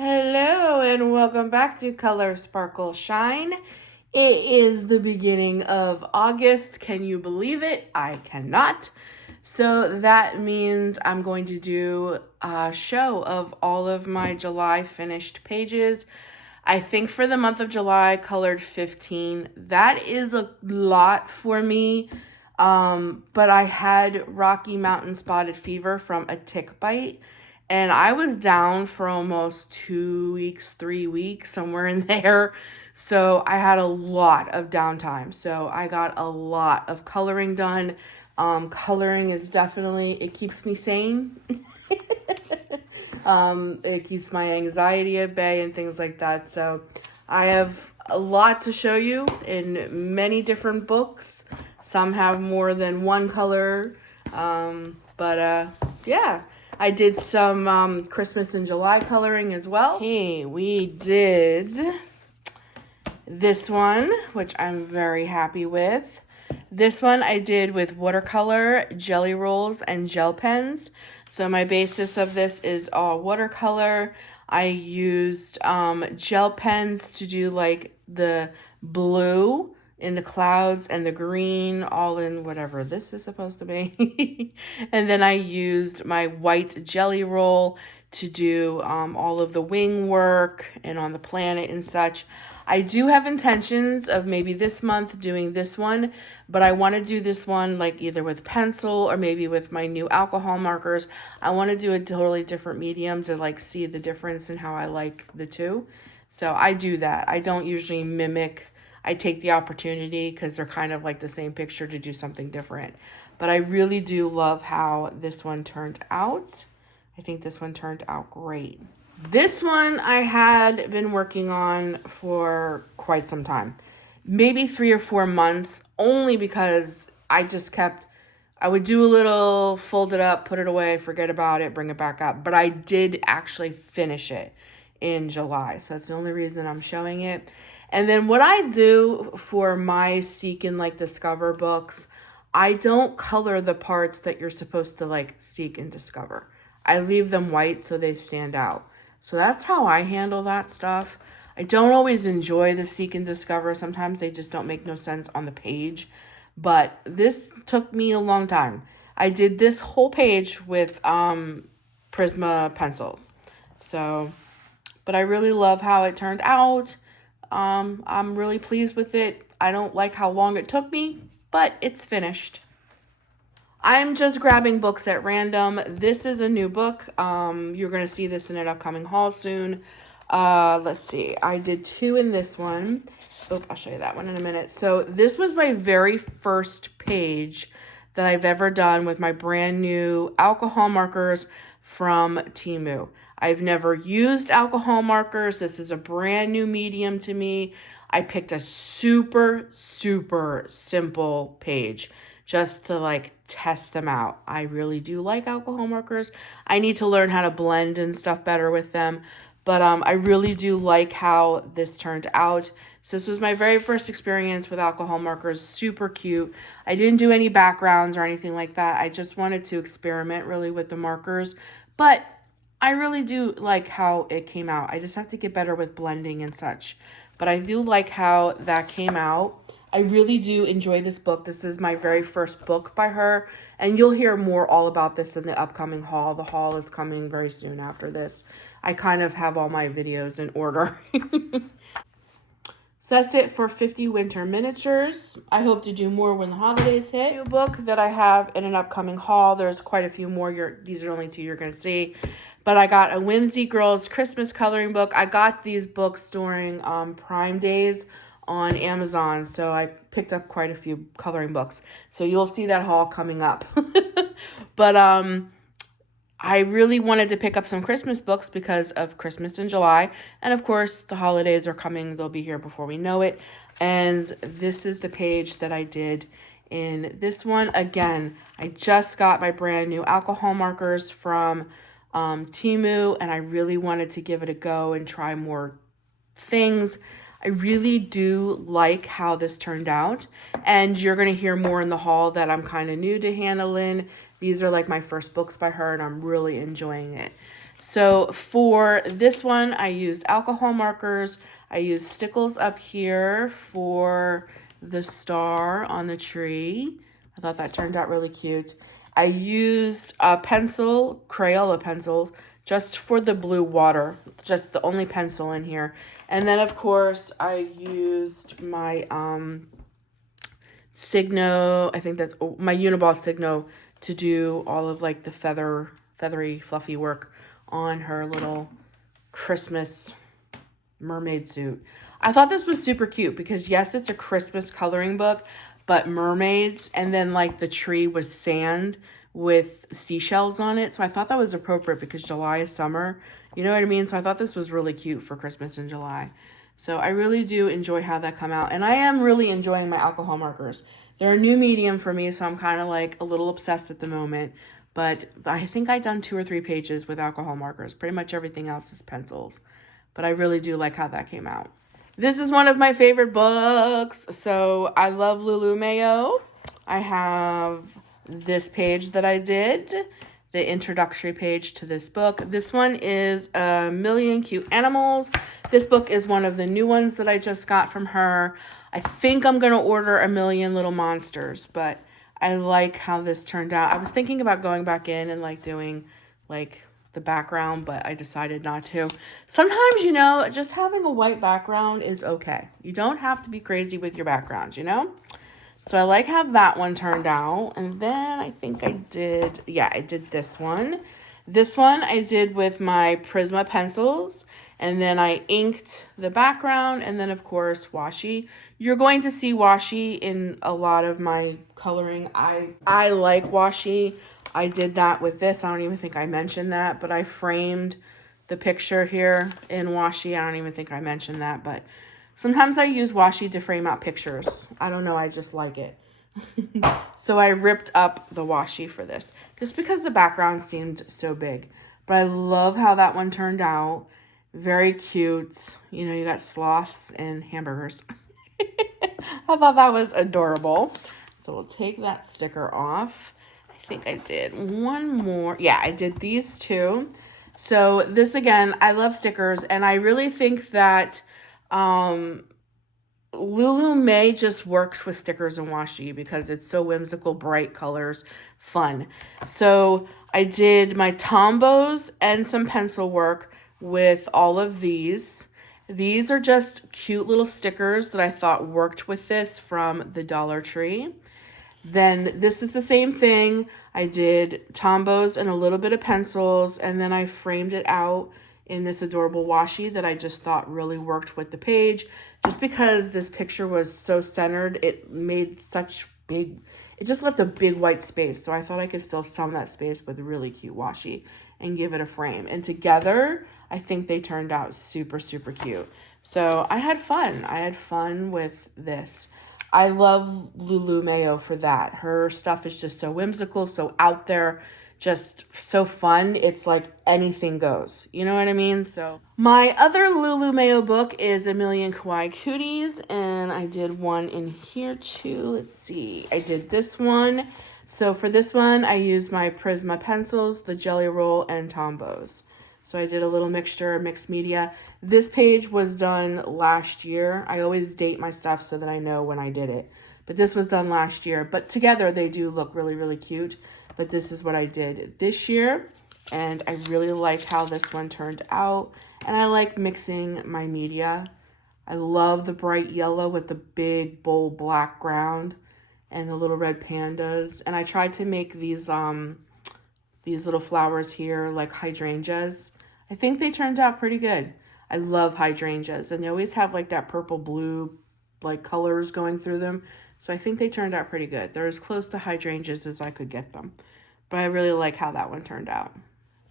Hello and welcome back to Color Sparkle Shine. It is the beginning of August. Can you believe it? I cannot. So that means I'm going to do a show of all of my July finished pages. I think for the month of July, I colored 15. That is a lot for me. But I had Rocky Mountain Spotted Fever from a tick bite. And I was down for almost 2 weeks, 3 weeks, somewhere in there. So I had a lot of downtime. So I got a lot of coloring done. Coloring is definitely, it keeps me sane. It keeps my anxiety at bay and things like that. So I have a lot to show you in many different books. Some have more than one color. Yeah. I did some Christmas in July coloring as well. Okay, we did this one, which I'm very happy with. This one I did with watercolor, jelly rolls, and gel pens. So my basis of this is all watercolor. I used gel pens to do like the blue in the clouds and the green all in whatever this is supposed to be. And then I used my white jelly roll to do all of the wing work and on the planet and such. I do have intentions of maybe this month doing this one, but I want to do this one like either with pencil or maybe with my new alcohol markers. I want to do a totally different medium to like see the difference in how I like the two. So I do that. I don't usually mimic. I take the opportunity because they're kind of like the same picture to do something different. But I really do love how this one turned out. I think this one turned out great. This one I had been working on for quite some time. Maybe 3 or 4 months, only because I would do a little, fold it up, put it away, forget about it, bring it back up. But I did actually finish it in July. So that's the only reason I'm showing it. And then what I do for my Seek and like Discover books, I don't color the parts that you're supposed to like seek and discover. I leave them white so they stand out. So that's how I handle that stuff. I don't always enjoy the Seek and Discover. Sometimes they just don't make no sense on the page. But this took me a long time. I did this whole page with Prisma pencils. So, but I really love how it turned out. I'm really pleased with it. I don't like how long it took me, but it's finished. I'm just grabbing books at random. This is a new book. You're going to see this in an upcoming haul soon. Let's see. I did 2 in this one. Oh, I'll show you that one in a minute. So this was my very first page that I've ever done with my brand new alcohol markers from Teemu. I've never used alcohol markers. This is a brand new medium to me. I picked a super, super simple page just to like test them out. I really do like alcohol markers. I need to learn how to blend and stuff better with them. But I really do like how this turned out. So this was my very first experience with alcohol markers. Super cute. I didn't do any backgrounds or anything like that. I just wanted to experiment really with the markers. But I really do like how it came out. I just have to get better with blending and such. But I do like how that came out. I really do enjoy this book. This is my very first book by her. And you'll hear more all about this in the upcoming haul. The haul is coming very soon after this. I kind of have all my videos in order. So that's it for 50 winter miniatures. I hope to do more when the holidays hit. New book that I have in an upcoming haul. There's quite a few more. These are only 2 you're going to see. But I got a Whimsy Girls Christmas coloring book. I got these books during Prime Days on Amazon. So I picked up quite a few coloring books. So you'll see that haul coming up. But I really wanted to pick up some Christmas books because of Christmas in July. And of course, the holidays are coming. They'll be here before we know it. And this is the page that I did in this one. Again, I just got my brand new alcohol markers from Teemu. And I really wanted to give it a go and try more things. I really do like how this turned out. And you're going to hear more in the haul that I'm kind of new to Lynn. These are like my first books by her and I'm really enjoying it. So for this one, I used alcohol markers. I used stickles up here for the star on the tree. I thought that turned out really cute. I used a pencil, Crayola pencils, just for the blue water, just the only pencil in here. And then of course I used my Signo, I think that's my Uniball Signo, to do all of like the feathery, fluffy work on her little Christmas mermaid suit. I thought this was super cute because yes, it's a Christmas coloring book, but mermaids, and then like the tree was sand with seashells on it. So I thought that was appropriate because July is summer. You know what I mean? So I thought this was really cute for Christmas in July. So I really do enjoy how that come out. And I am really enjoying my alcohol markers. They're a new medium for me, so I'm kind of like a little obsessed at the moment. But I think I've done 2 or 3 pages with alcohol markers. Pretty much everything else is pencils. But I really do like how that came out. This is one of my favorite books. So I love Lulu Mayo. I have this page that I did, the introductory page to this book. This one is A Million Cute Animals. This book is one of the new ones that I just got from her. I think I'm going to order A Million Little Monsters, but I like how this turned out. I was thinking about going back in and like doing like the background, but I decided not to. Sometimes, you know, just having a white background is okay. You don't have to be crazy with your backgrounds, you know? So I like how that one turned out. And then I think I did this one. This one I did with my Prisma pencils. And then I inked the background. And then, of course, washi. You're going to see washi in a lot of my coloring. I like washi. I did that with this. I don't even think I mentioned that. But I framed the picture here in washi. I don't even think I mentioned that. But sometimes I use washi to frame out pictures. I don't know. I just like it. So I ripped up the washi for this. Just because the background seemed so big. But I love how that one turned out. Very cute. You know, you got sloths and hamburgers. I thought that was adorable. So we'll take that sticker off. I think I did one more. Yeah, I did these 2. So this again, I love stickers. And I really think that Lulu May just works with stickers and washi because it's so whimsical, bright colors, fun. So I did my Tombos and some pencil work with all of these. These are just cute little stickers that I thought worked with this from the Dollar Tree. Then this is the same thing. I did Tombos and a little bit of pencils, and then I framed it out in this adorable washi that I just thought really worked with the page. Just because this picture was so centered, it made it just left a big white space. So I thought I could fill some of that space with really cute washi and give it a frame. And together, I think they turned out super, super cute. So I had fun. I had fun with this. I love Lulu Mayo for that. Her stuff is just so whimsical, so out there, just so fun. It's like anything goes. You know what I mean? So my other Lulu Mayo book is A Million Kawaii Cooties, and I did one in here too. Let's see. I did this one. So for this one, I used my Prisma pencils, the Jelly Roll, and Tombos. So I did a little mixture, mixed media. This page was done last year. I always date my stuff so that I know when I did it. But this was done last year. But together they do look really, really cute. But this is what I did this year. And I really like how this one turned out. And I like mixing my media. I love the bright yellow with the big, bold black ground and the little red pandas. And I tried to make these little flowers here like hydrangeas. I think they turned out pretty good. I love hydrangeas, and they always have like that purple blue like colors going through them. So I think they turned out pretty good. They're as close to hydrangeas as I could get them. But I really like how that one turned out.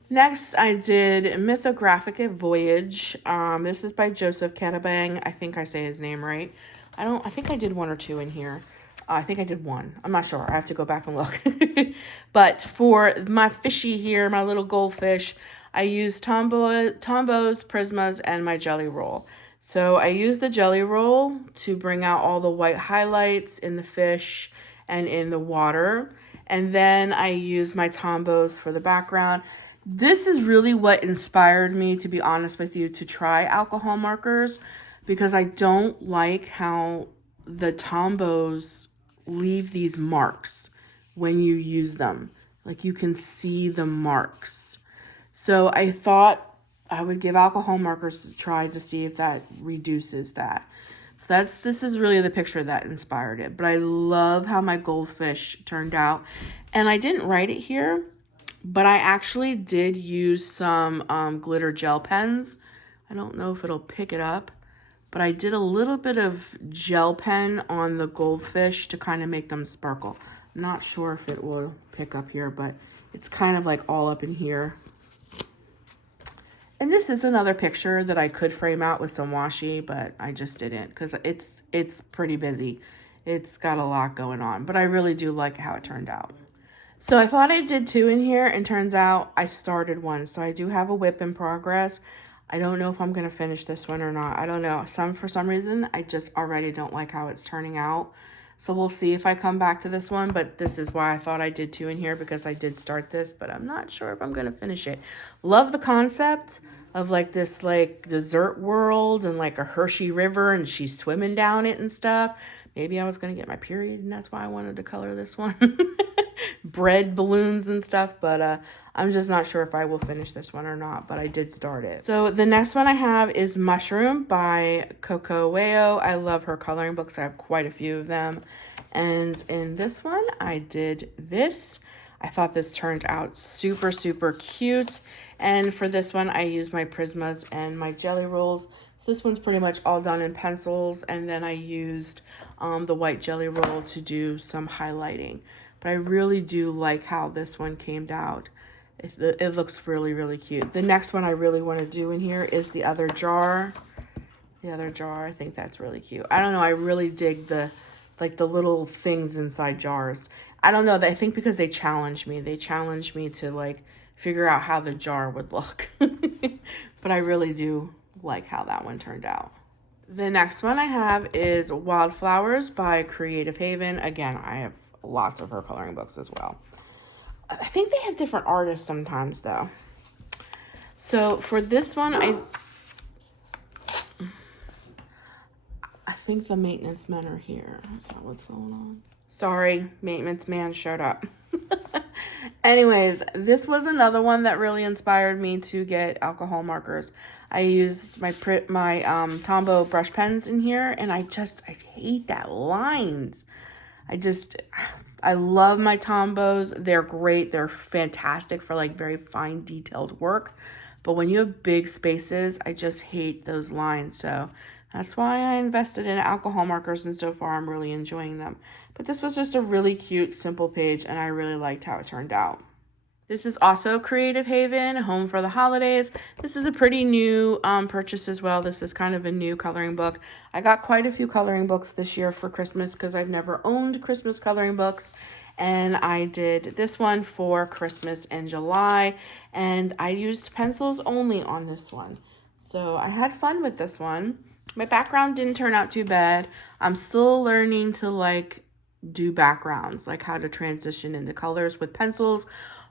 Next, I did Mythographic Voyage. This is by Joseph Catabang. I think I say his name right. I think I did 1 or 2 in here. I think I did 1. I'm not sure. I have to go back and look. But for my fishy here, my little goldfish, I used Tombos, Prismas, and my Jelly Roll. So I used the Jelly Roll to bring out all the white highlights in the fish and in the water. And then I used my Tombos for the background. This is really what inspired me, to be honest with you, to try alcohol markers, because I don't like how the Tombos leave these marks when you use them. Like you can see the marks. So I thought I would give alcohol markers a try to see if that reduces that. So this is really the picture that inspired it. But I love how my goldfish turned out. And I didn't write it here, but I actually did use some glitter gel pens. I don't know if it'll pick it up, but I did a little bit of gel pen on the goldfish to kind of make them sparkle. I'm not sure if it will pick up here, but it's kind of like all up in here. And this is another picture that I could frame out with some washi, but I just didn't because it's pretty busy. It's got a lot going on, but I really do like how it turned out. So I thought I did 2 in here, and turns out I started 1. So I do have a whip in progress. I don't know if I'm going to finish this one or not. I don't know. For some reason, I just already don't like how it's turning out. So we'll see if I come back to this one, but this is why I thought I did 2 in here, because I did start this, but I'm not sure if I'm going to finish it. Love the concept of like this like dessert world and like a Hershey River and she's swimming down it and stuff. Maybe I was going to get my period and that's why I wanted to color this one. Bread balloons and stuff, but I'm just not sure if I will finish this one or not, but I did start it. So the next one I have is Mushroom by Kawaii. I love her coloring books. I have quite a few of them. And in this one, I did this. I thought this turned out super, super cute. And for this one, I used my Prismas and my Jelly Rolls. So this one's pretty much all done in pencils. And then I used the white Jelly Roll to do some highlighting. But I really do like how this one came out. It looks really, really cute. The next one I really want to do in here is the other jar. The other jar, I think that's really cute. I don't know, I really dig the little things inside jars. I don't know, I think because they challenge me. They challenge me to like figure out how the jar would look. But I really do like how that one turned out. The next one I have is Wildflowers by Creative Haven. Again, I have lots of her coloring books as well. I think they have different artists sometimes though. So for this one, I think the maintenance men are here. Is that what's going on? Sorry, maintenance man showed up. Anyways, this was another one that really inspired me to get alcohol markers. I used my Tombow brush pens in here, and I hate that lines. I love my Tombows. They're great. They're fantastic for like very fine detailed work. But when you have big spaces, I just hate those lines. So that's why I invested in alcohol markers, and so far I'm really enjoying them. But this was just a really cute, simple page, and I really liked how it turned out. This is also Creative Haven, Home for the Holidays. This is a pretty new purchase as well. This is kind of a new coloring book. I got quite a few coloring books this year for Christmas because I've never owned Christmas coloring books. And I did this one for Christmas in July. And I used pencils only on this one. So I had fun with this one. My background didn't turn out too bad. I'm still learning to like do backgrounds, like how to transition into colors with pencils.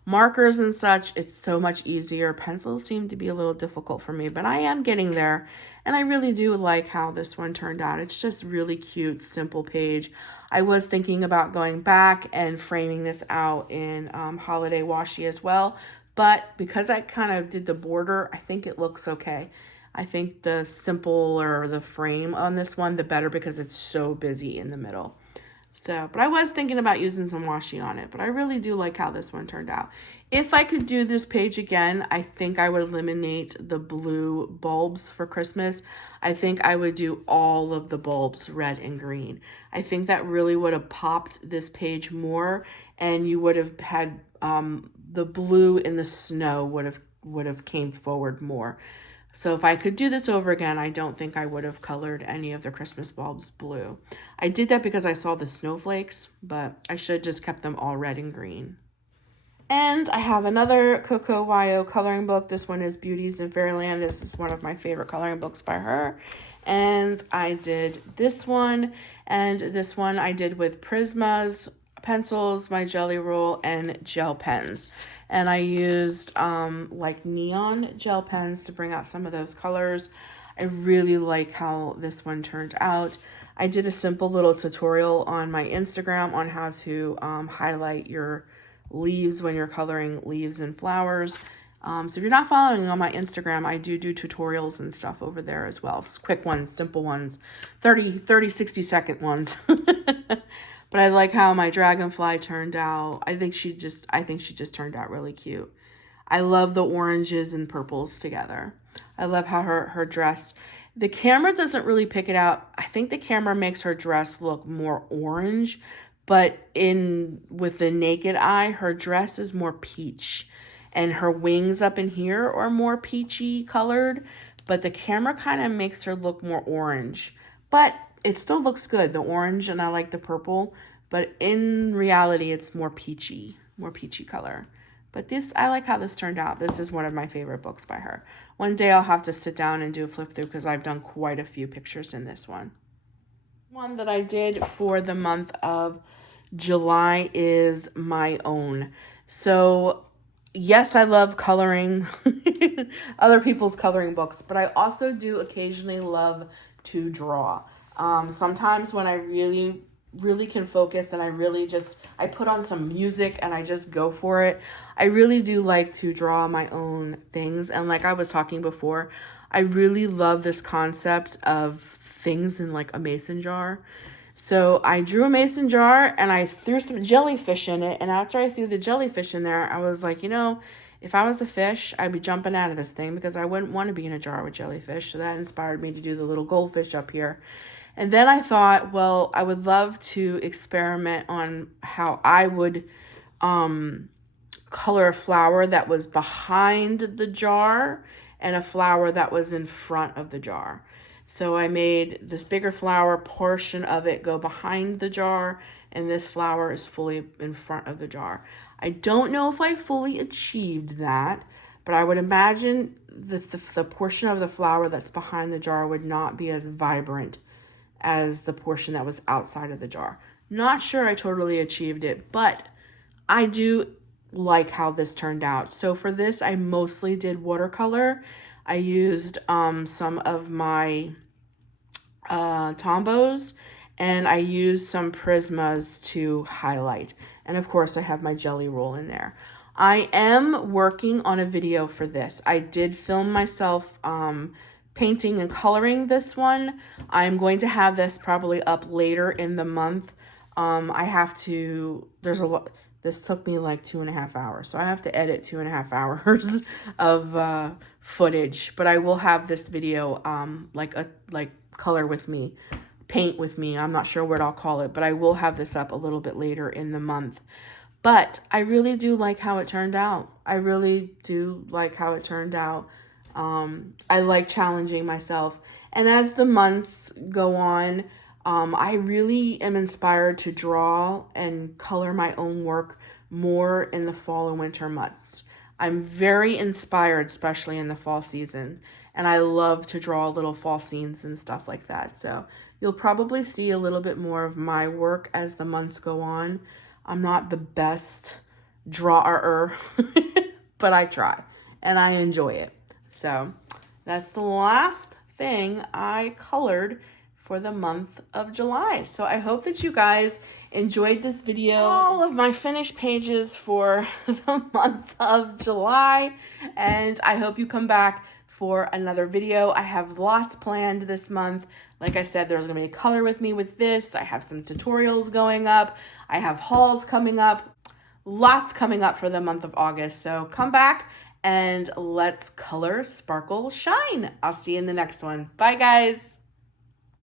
Markers and such, it's so much easier. Pencils seem to be a little difficult for me, but I am getting there. And I really do like how this one turned out. It's just really cute, simple page. I was thinking about going back and framing this out in holiday washi as well. But because I kind of did the border, I think it looks okay. I think the simpler the frame on this one, the better, because it's so busy in the middle. So, but I was thinking about using some washi on it, but I really do like how this one turned out. If I could do this page again, I think I would eliminate the blue bulbs for Christmas. I think I would do all of the bulbs red and green. I think that really would have popped this page more, and you would have had the blue in the snow would have came forward more. So if I could do this over again, I don't think I would have colored any of the Christmas bulbs blue. I did that because I saw the snowflakes, but I should have just kept them all red and green. And I have another Kawaii coloring book. This one is Beauties in Fairyland. This is one of my favorite coloring books by her. And I did this one. And this one I did with Prismas, pencils, my jelly roll, and gel pens. And I used like neon gel pens to bring out some of those colors. I really like how this one turned out. I did a simple little tutorial on my Instagram on how to highlight your leaves when you're coloring leaves and flowers. So if you're not following on my Instagram, I do tutorials and stuff over there as well. Quick ones, simple ones, 30, 60 second ones. But I like how my dragonfly turned out. I think she just turned out really cute. I love the oranges and purples together. I love how her dress, the camera doesn't really pick it out. I think the camera makes her dress look more orange, but with the naked eye, her dress is more peach, and her wings up in here are more peachy colored, but the camera kind of makes her look more orange. But it still looks good, the orange, and I like the purple, but in reality, it's more peachy color. But I like how this turned out. This is one of my favorite books by her. One day I'll have to sit down and do a flip through because I've done quite a few pictures in this one. One that I did for the month of July is my own. So yes, I love coloring other people's coloring books, but I also do occasionally love to draw. Sometimes when I really can focus and I put on some music and I just go for it. I really do like to draw my own things. And like I was talking before, I really love this concept of things in like a mason jar. So I drew a mason jar and I threw some jellyfish in it. And after I threw the jellyfish in there, I was like, you know, if I was a fish, I'd be jumping out of this thing because I wouldn't want to be in a jar with jellyfish. So that inspired me to do the little goldfish up here. And then I thought, well, I would love to experiment on how I would color a flower that was behind the jar and a flower that was in front of the jar. So I made this bigger flower portion of it go behind the jar, and this flower is fully in front of the jar. I don't know if I fully achieved that, but I would imagine that the portion of the flower that's behind the jar would not be as vibrant as the portion that was outside of the jar. Not sure I totally achieved it, but I do like how this turned out. So for this, I mostly did watercolor. I used some of my Tombos, and I used some Prismas to highlight. And of course, I have my jelly roll in there. I am working on a video for this. I did film myself painting and coloring this one. I'm going to have this probably up later in the month. I have to, this took me like 2.5 hours. So I have to edit 2.5 hours of footage, but I will have this video like color with me, paint with me. I'm not sure what I'll call it, but I will have this up a little bit later in the month. But I really do like how it turned out. I really do like how it turned out. I like challenging myself. And as the months go on, I really am inspired to draw and color my own work more in the fall and winter months. I'm very inspired, especially in the fall season. And I love to draw little fall scenes and stuff like that. So you'll probably see a little bit more of my work as the months go on. I'm not the best drawer, but I try and I enjoy it. So that's the last thing I colored for the month of July. So I hope that you guys enjoyed this video. All of my finished pages for the month of July. And I hope you come back for another video. I have lots planned this month. Like I said, there's gonna be a color with me with this. I have some tutorials going up. I have hauls coming up. Lots coming up for the month of August. So come back and let's color, sparkle, shine. I'll see you in the next one. Bye, guys.